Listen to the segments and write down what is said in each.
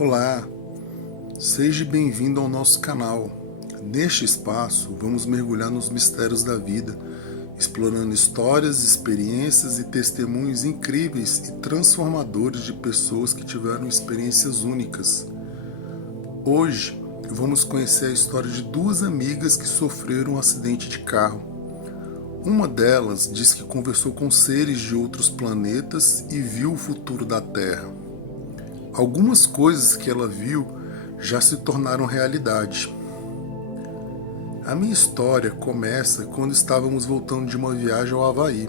Olá, seja bem-vindo ao nosso canal. Neste espaço, vamos mergulhar nos mistérios da vida, explorando histórias, experiências e testemunhos incríveis e transformadores de pessoas que tiveram experiências únicas. Hoje, vamos conhecer a história de duas amigas que sofreram um acidente de carro. Uma delas diz que conversou com seres de outros planetas e viu o futuro da Terra. Algumas coisas que ela viu já se tornaram realidade. A minha história começa quando estávamos voltando de uma viagem ao Havaí.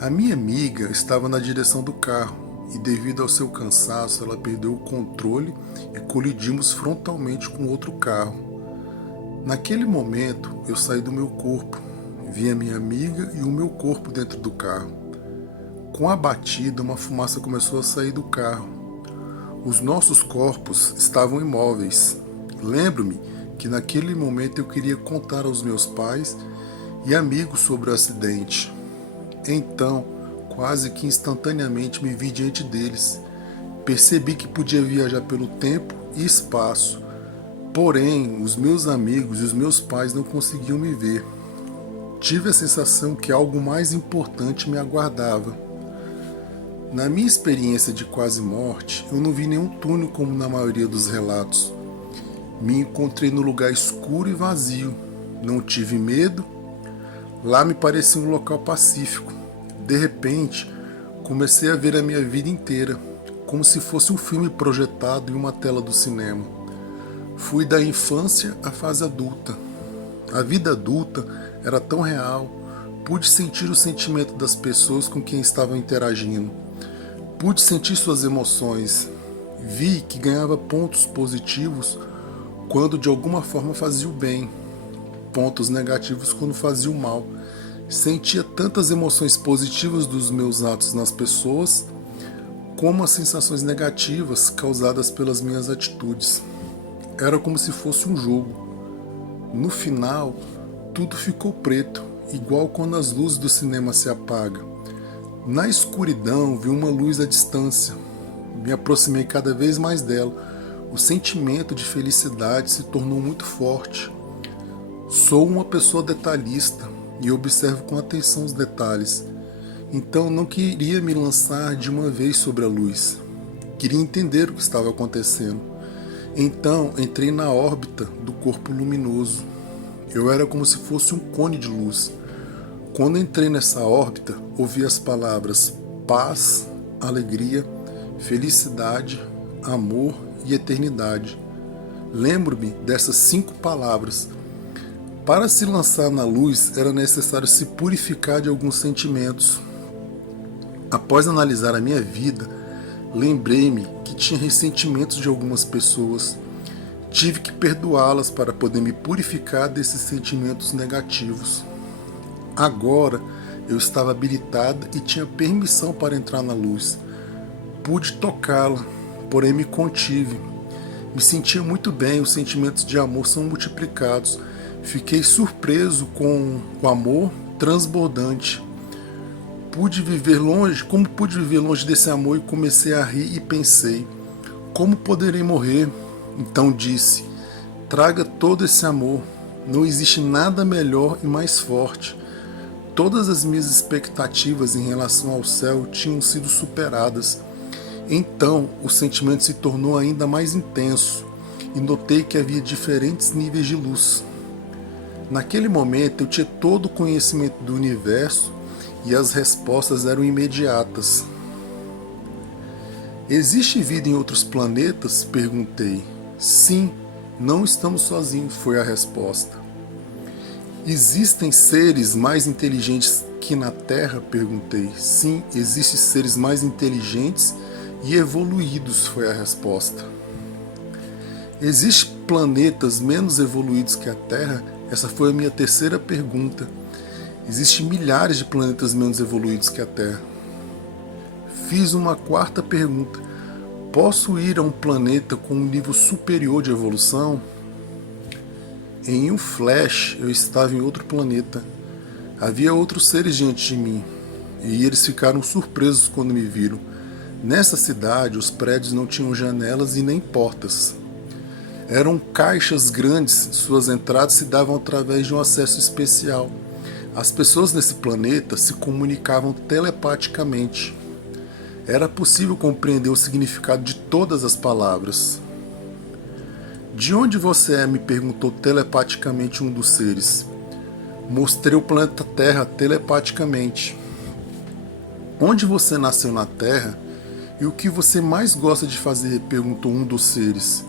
A minha amiga estava na direção do carro e, devido ao seu cansaço, ela perdeu o controle e colidimos frontalmente com outro carro. Naquele momento, eu saí do meu corpo, vi a minha amiga e o meu corpo dentro do carro. Com a batida, uma fumaça começou a sair do carro. Os nossos corpos estavam imóveis. Lembro-me que naquele momento eu queria contar aos meus pais e amigos sobre o acidente. Então, quase que instantaneamente me vi diante deles. Percebi que podia viajar pelo tempo e espaço. Porém, os meus amigos e os meus pais não conseguiam me ver. Tive a sensação que algo mais importante me aguardava. Na minha experiência de quase morte, eu não vi nenhum túnel como na maioria dos relatos. Me encontrei no lugar escuro e vazio. Não tive medo. Lá me parecia um local pacífico. De repente, comecei a ver a minha vida inteira, como se fosse um filme projetado em uma tela do cinema. Fui da infância à fase adulta. A vida adulta era tão real. Pude sentir o sentimento das pessoas com quem estava interagindo. Pude sentir suas emoções. Vi que ganhava pontos positivos quando de alguma forma fazia o bem, pontos negativos quando fazia o mal. Sentia tantas emoções positivas dos meus atos nas pessoas, como as sensações negativas causadas pelas minhas atitudes. Era como se fosse um jogo. No final, tudo ficou preto, igual quando as luzes do cinema se apagam. Na escuridão, vi uma luz à distância. Me aproximei cada vez mais dela. O sentimento de felicidade se tornou muito forte. Sou uma pessoa detalhista e observo com atenção os detalhes. Então não queria me lançar de uma vez sobre a luz. Queria entender o que estava acontecendo. Então entrei na órbita do corpo luminoso. Eu era como se fosse um cone de luz. Quando entrei nessa órbita, ouvi as palavras paz, alegria, felicidade, amor e eternidade. Lembro-me dessas 5 palavras. Para se lançar na luz, era necessário se purificar de alguns sentimentos. Após analisar a minha vida, lembrei-me que tinha ressentimentos de algumas pessoas. Tive que perdoá-las para poder me purificar desses sentimentos negativos. Agora eu estava habilitada e tinha permissão para entrar na luz. Pude tocá-la, porém me contive. Me sentia muito bem, os sentimentos de amor são multiplicados. Fiquei surpreso com o amor transbordante. Pude viver longe desse amor e comecei a rir e pensei, como poderei morrer? Então disse, traga todo esse amor, não existe nada melhor e mais forte. Todas as minhas expectativas em relação ao céu tinham sido superadas. Então, o sentimento se tornou ainda mais intenso e notei que havia diferentes níveis de luz. Naquele momento, eu tinha todo o conhecimento do universo e as respostas eram imediatas. Existe vida em outros planetas? Perguntei. Sim, não estamos sozinhos, foi a resposta. Existem seres mais inteligentes que na Terra? Perguntei. Sim, existem seres mais inteligentes e evoluídos, foi a resposta. Existem planetas menos evoluídos que a Terra? Essa foi a minha terceira pergunta. Existem milhares de planetas menos evoluídos que a Terra. Fiz uma quarta pergunta. Posso ir a um planeta com um nível superior de evolução? Em um flash, eu estava em outro planeta. Havia outros seres diante de mim, e eles ficaram surpresos quando me viram. Nessa cidade, os prédios não tinham janelas e nem portas. Eram caixas grandes, suas entradas se davam através de um acesso especial. As pessoas nesse planeta se comunicavam telepaticamente. Era possível compreender o significado de todas as palavras. De onde você é? Me perguntou telepaticamente um dos seres. Mostrei o planeta Terra telepaticamente. Onde você nasceu na Terra e o que você mais gosta de fazer? Perguntou um dos seres.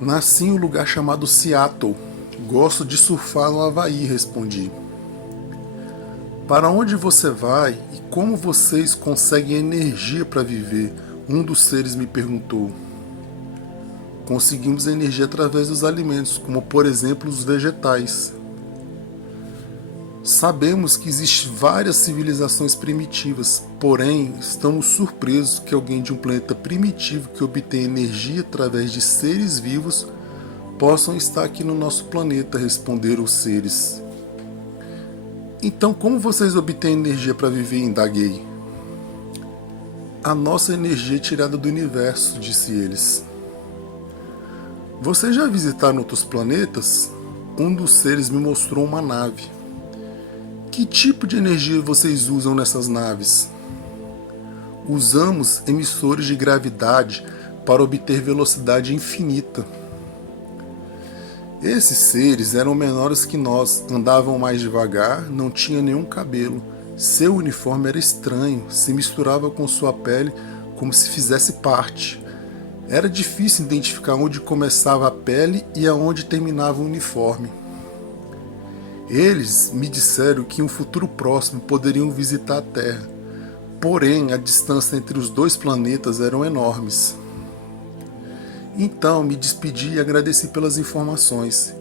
Nasci em um lugar chamado Seattle. Gosto de surfar no Havaí, respondi. Para onde você vai e como vocês conseguem energia para viver? Um dos seres me perguntou. Conseguimos energia através dos alimentos, como por exemplo os vegetais. Sabemos que existem várias civilizações primitivas, porém estamos surpresos que alguém de um planeta primitivo que obtém energia através de seres vivos possam estar aqui no nosso planeta, responderam os seres. Então como vocês obtêm energia para viver? Indaguei. A nossa energia é tirada do universo, disse eles. Vocês já visitaram outros planetas? Um dos seres me mostrou uma nave. Que tipo de energia vocês usam nessas naves? Usamos emissores de gravidade para obter velocidade infinita. Esses seres eram menores que nós, andavam mais devagar, não tinham nenhum cabelo. Seu uniforme era estranho, se misturava com sua pele como se fizesse parte. Era difícil identificar onde começava a pele e aonde terminava o uniforme. Eles me disseram que em um futuro próximo poderiam visitar a Terra, porém a distância entre os dois planetas eram enormes. Então me despedi e agradeci pelas informações.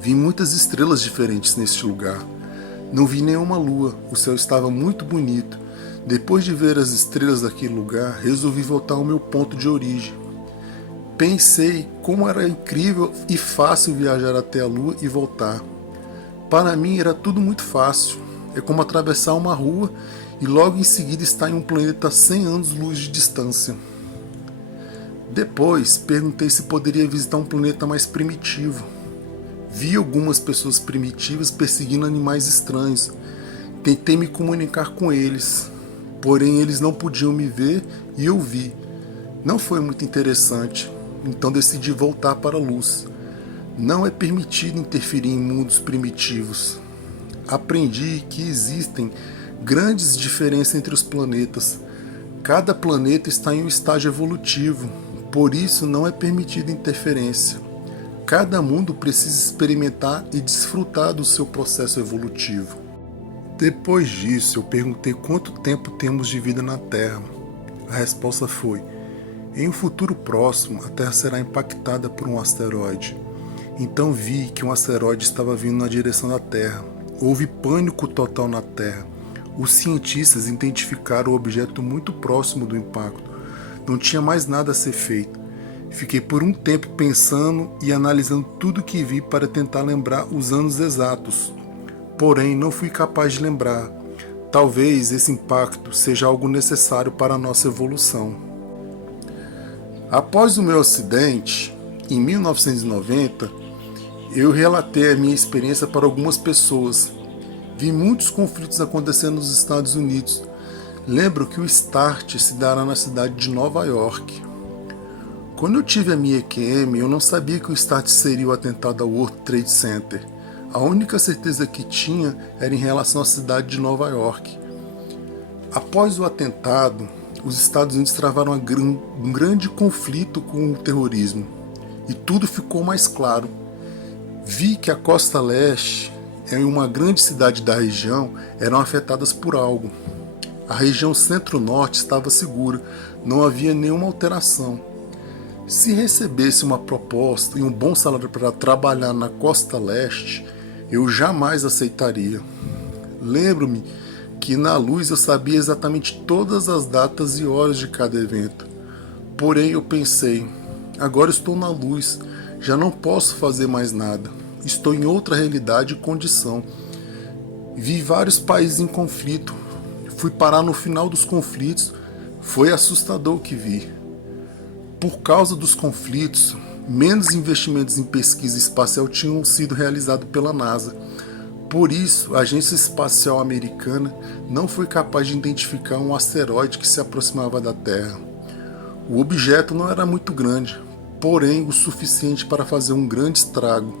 Vi muitas estrelas diferentes neste lugar. Não vi nenhuma lua, o céu estava muito bonito. Depois de ver as estrelas daquele lugar, resolvi voltar ao meu ponto de origem. Pensei como era incrível e fácil viajar até a lua e voltar. Para mim era tudo muito fácil. É como atravessar uma rua e logo em seguida estar em um planeta a 100 anos-luz de distância. Depois, perguntei se poderia visitar um planeta mais primitivo. Vi algumas pessoas primitivas perseguindo animais estranhos. Tentei me comunicar com eles, porém eles não podiam me ver e eu vi. Não foi muito interessante, então decidi voltar para a luz. Não é permitido interferir em mundos primitivos. Aprendi que existem grandes diferenças entre os planetas. Cada planeta está em um estágio evolutivo, por isso não é permitida interferência. Cada mundo precisa experimentar e desfrutar do seu processo evolutivo. Depois disso, eu perguntei quanto tempo temos de vida na Terra. A resposta foi: em um futuro próximo, a Terra será impactada por um asteroide. Então vi que um asteroide estava vindo na direção da Terra. Houve pânico total na Terra. Os cientistas identificaram o objeto muito próximo do impacto. Não tinha mais nada a ser feito. Fiquei por um tempo pensando e analisando tudo que vi para tentar lembrar os anos exatos. Porém, não fui capaz de lembrar. Talvez esse impacto seja algo necessário para a nossa evolução. Após o meu acidente, em 1990, eu relatei a minha experiência para algumas pessoas. Vi muitos conflitos acontecendo nos Estados Unidos. Lembro que o start se dará na cidade de Nova York. Quando eu tive a minha EQM, eu não sabia que o start seria o atentado ao World Trade Center. A única certeza que tinha era em relação à cidade de Nova York. Após o atentado, os Estados Unidos travaram um grande conflito com o terrorismo. E tudo ficou mais claro. Vi que a costa leste e uma grande cidade da região eram afetadas por algo. A região centro-norte estava segura, não havia nenhuma alteração. Se recebesse uma proposta e um bom salário para trabalhar na costa leste, eu jamais aceitaria. Lembro-me que na luz eu sabia exatamente todas as datas e horas de cada evento. Porém eu pensei, agora estou na luz, já não posso fazer mais nada. Estou em outra realidade e condição. Vi vários países em conflito. Fui parar no final dos conflitos, Foi assustador o que vi. Por causa dos conflitos, menos investimentos em pesquisa espacial tinham sido realizados pela NASA. Por isso, a Agência Espacial Americana não foi capaz de identificar um asteroide que se aproximava da Terra. O objeto não era muito grande, porém o suficiente para fazer um grande estrago.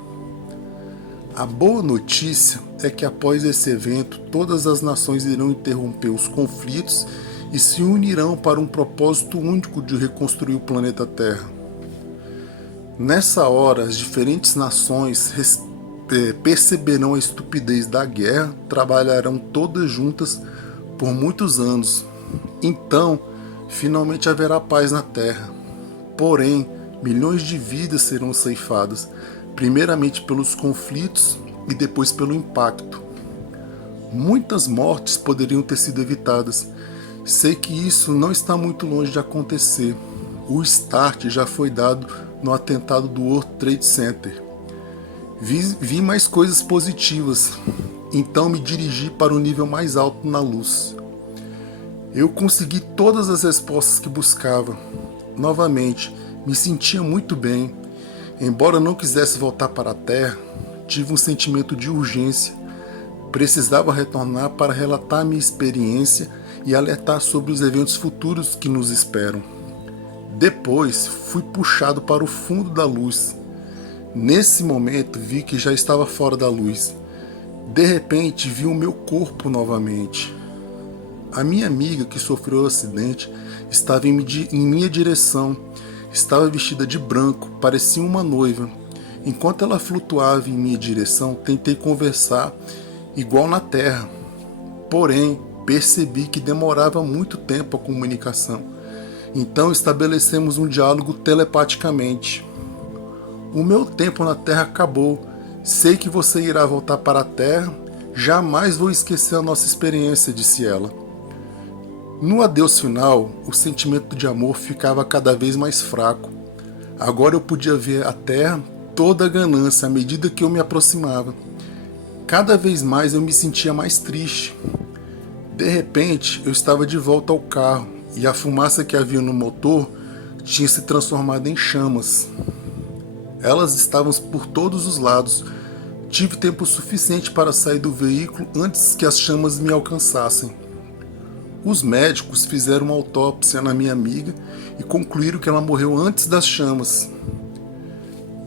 A boa notícia é que após esse evento, todas as nações irão interromper os conflitos e se unirão para um propósito único de reconstruir o planeta Terra. Nessa hora, as diferentes nações perceberão a estupidez da guerra, trabalharão todas juntas por muitos anos. Então, finalmente haverá paz na Terra. Porém, milhões de vidas serão ceifadas, primeiramente pelos conflitos e depois pelo impacto. Muitas mortes poderiam ter sido evitadas. Sei que isso não está muito longe de acontecer. O start já foi dado no atentado do World Trade Center. Vi mais coisas positivas, então me dirigi para o nível mais alto na luz. Eu consegui todas as respostas que buscava. Novamente, me sentia muito bem. Embora não quisesse voltar para a Terra, tive um sentimento de urgência. Precisava retornar para relatar minha experiência e alertar sobre os eventos futuros que nos esperam. Depois, fui puxado para o fundo da luz. Nesse momento, vi que já estava fora da luz. De repente, vi o meu corpo novamente. A minha amiga que sofreu o acidente estava em minha direção. Estava vestida de branco, parecia uma noiva. Enquanto ela flutuava em minha direção, tentei conversar igual na Terra. Porém, percebi que demorava muito tempo a comunicação. Então estabelecemos um diálogo telepaticamente. O meu tempo na Terra acabou. Sei que você irá voltar para a Terra. Jamais vou esquecer a nossa experiência, disse ela. No adeus final, o sentimento de amor ficava cada vez mais fraco. Agora eu podia ver a Terra toda a ganância à medida que eu me aproximava. Cada vez mais eu me sentia mais triste. De repente, eu estava de volta ao carro e a fumaça que havia no motor tinha se transformado em chamas. Elas estavam por todos os lados. Tive tempo suficiente para sair do veículo antes que as chamas me alcançassem. Os médicos fizeram uma autópsia na minha amiga e concluíram que ela morreu antes das chamas.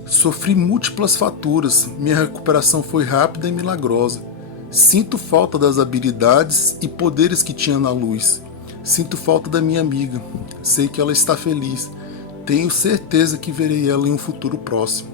Sofri múltiplas fraturas, minha recuperação foi rápida e milagrosa. Sinto falta das habilidades e poderes que tinha na luz. Sinto falta da minha amiga. Sei que ela está feliz. Tenho certeza que verei ela em um futuro próximo.